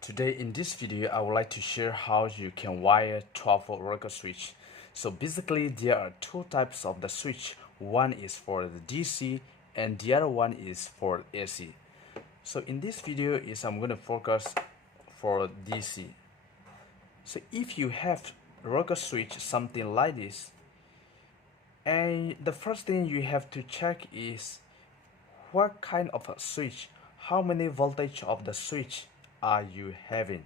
Today in this video I would like to share how you can wire 12-volt rocker switch. So basically there are two types of the switch. One is for the DC and the other one is for AC. So in this video I'm going to focus for DC. So if you have rocker switch something like this, and the first thing you have to check is what kind of a switch, how many voltage of the switch are you having.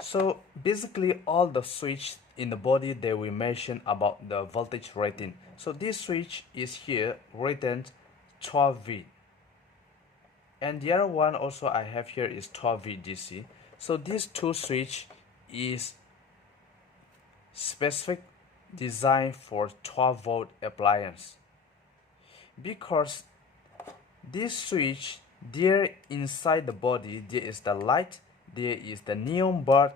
So basically all the switch in the body they will mention about the voltage rating. So this switch is here rated 12V, and the other one also I have here is 12V DC. So these two switch is specific design for 12-volt appliance, because this switch, there inside the body there is the light, there is the neon bar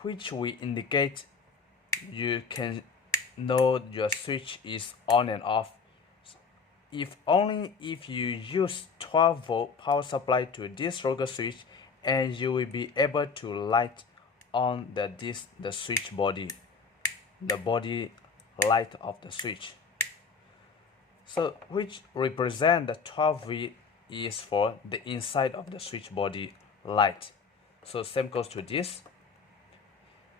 which will indicate you can know your switch is on and off. If only if you use 12-volt power supply to this rocker switch, and you will be able to light on the switch body, the body light of the switch. So which represent the 12V is for the inside of the switch body light. So same goes to this.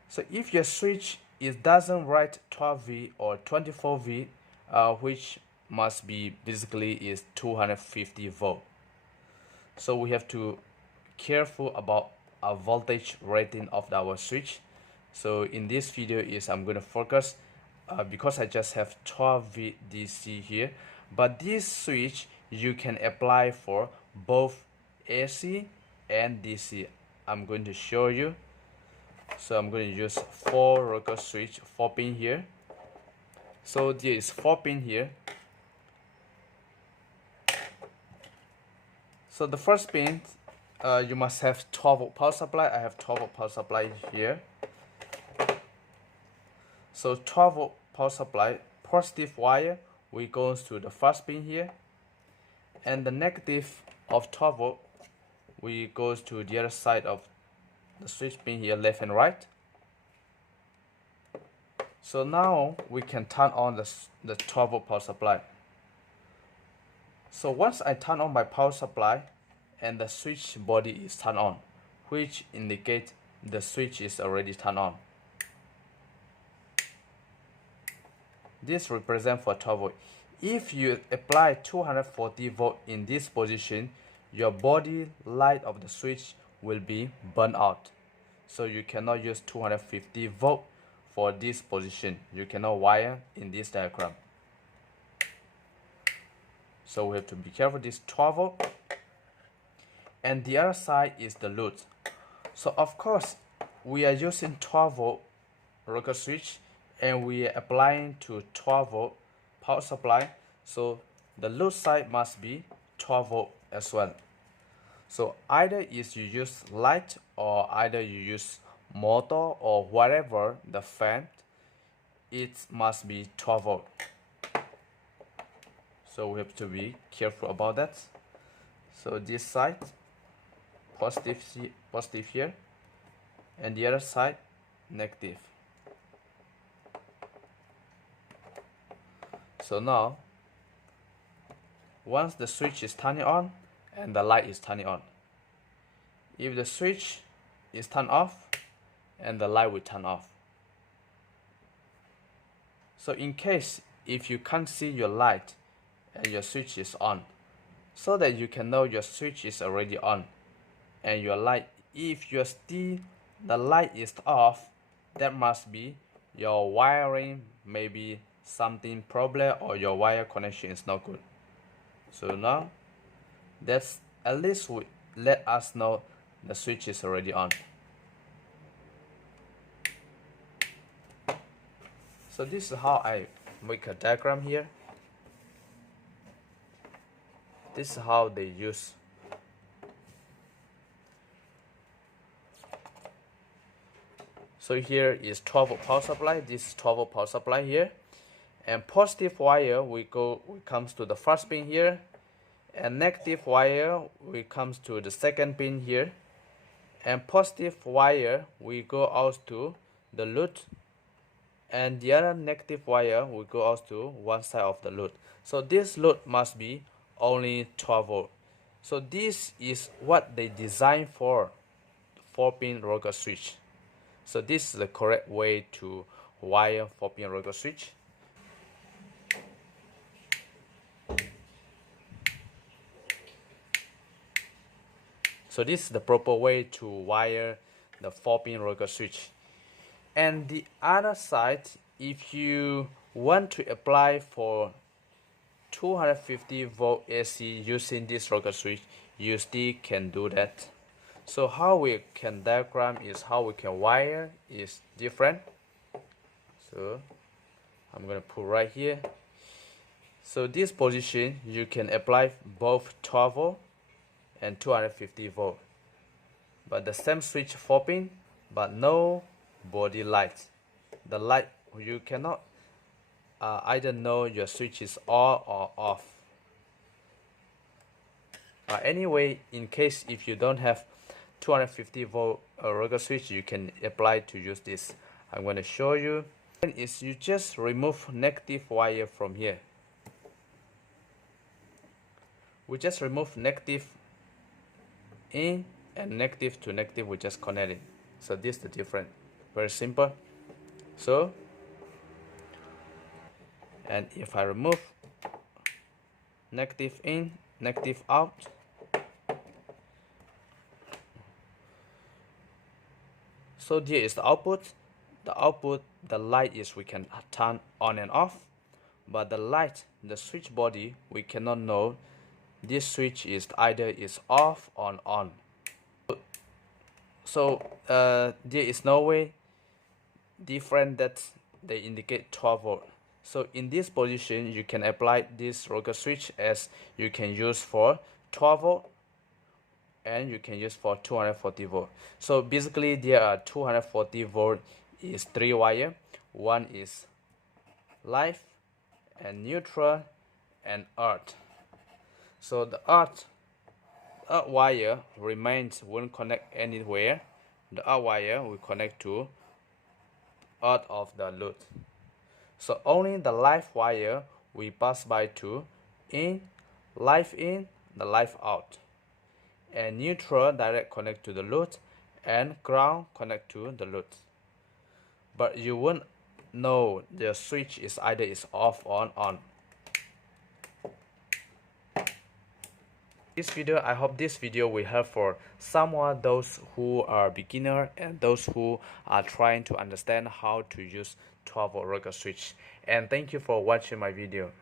So if your switch doesn't write 12V or 24V, which must be basically is 250 volt. So we have to careful about a voltage rating of our switch. So in this video I'm going to focus because I just have 12V DC here, but this switch you can apply for both AC and DC. I'm going to show you. So I'm going to use 4 rocker switch, 4 pin here. So there is 4 pin here. So the first pin, you must have 12-volt power supply. I have 12-volt power supply here. So 12-volt power supply, positive wire we goes to the first pin here, and the negative of 12-volt we goes to the other side of the switch pin here, left and right. So now we can turn on the 12-volt power supply. So once I turn on my power supply and the switch body is turned on, which indicate the switch is already turned on. This represents for 12-volt. If you apply 240 volt in this position, your body light of the switch will be burned out. So you cannot use 250 volt for this position. You cannot wire in this diagram. So we have to be careful. This 12 volt, and the other side is the load. So of course we are using 12 volt rocker switch, and we are applying to 12 volt power supply. So the load side must be 12 volt as well. So either is you use light, or either you use motor, or whatever the fan, it must be 12 volt. So we have to be careful about that. So this side positive here, and the other side negative. So now once the switch is turning on and the light is turning on, if the switch is turned off and the light will turn off. So in case if you can't see your light and your switch is on, so that you can know your switch is already on and your light, if you're still the light is off, that must be your wiring maybe something problem, or your wire connection is not good. So now that's at least will let us know the switch is already on. So this is how I make a diagram here. This is how they use. So here is 12-volt power supply. This is 12-volt power supply here, and positive wire we comes to the first pin here, and negative wire we comes to the second pin here, and positive wire we go out to the load, and the other negative wire will go out to one side of the load. So this load must be only 12 volt. So this is what they designed for 4-pin rocker switch. So this is the correct way to wire 4-pin rocker switch. So this is the proper way to wire the 4-pin rocker switch. And the other side, if you want to apply for 250 volt AC using this rocker switch, you still can do that. So how we can diagram is how we can wire is different. So I'm gonna put right here. So this position you can apply both 12 volt and 250 volt, but the same switch 4-pin, but no body light. The light, you cannot either know your switch is on or off. Anyway, in case if you don't have 250 volt rocker switch, you can apply to use this. I'm going to show you. Is you just remove negative wire from here. We just remove negative in and negative to negative, we just connect it. So this is the difference. Very simple. So, and if I remove negative in, negative out, so here is the output. The output, the light is we can turn on and off, but the light, the switch body, we cannot know. This switch is either is off or on. So there is no way different that they indicate 12 volt. So in this position, you can apply this rocker switch as you can use for 12 volt and you can use for 240 volt. So basically there are 240 volt is 3 wire. One is live and neutral and earth. So the earth wire remains, won't connect anywhere. The earth wire will connect to earth of the load. So only the live wire we pass by to in, the live out, and neutral direct connect to the load, and ground connect to the load. But you won't know the switch is either is off or on. This video, I hope this video will help for someone, those who are beginner and those who are trying to understand how to use 12 volt rocker switch. And thank you for watching my video.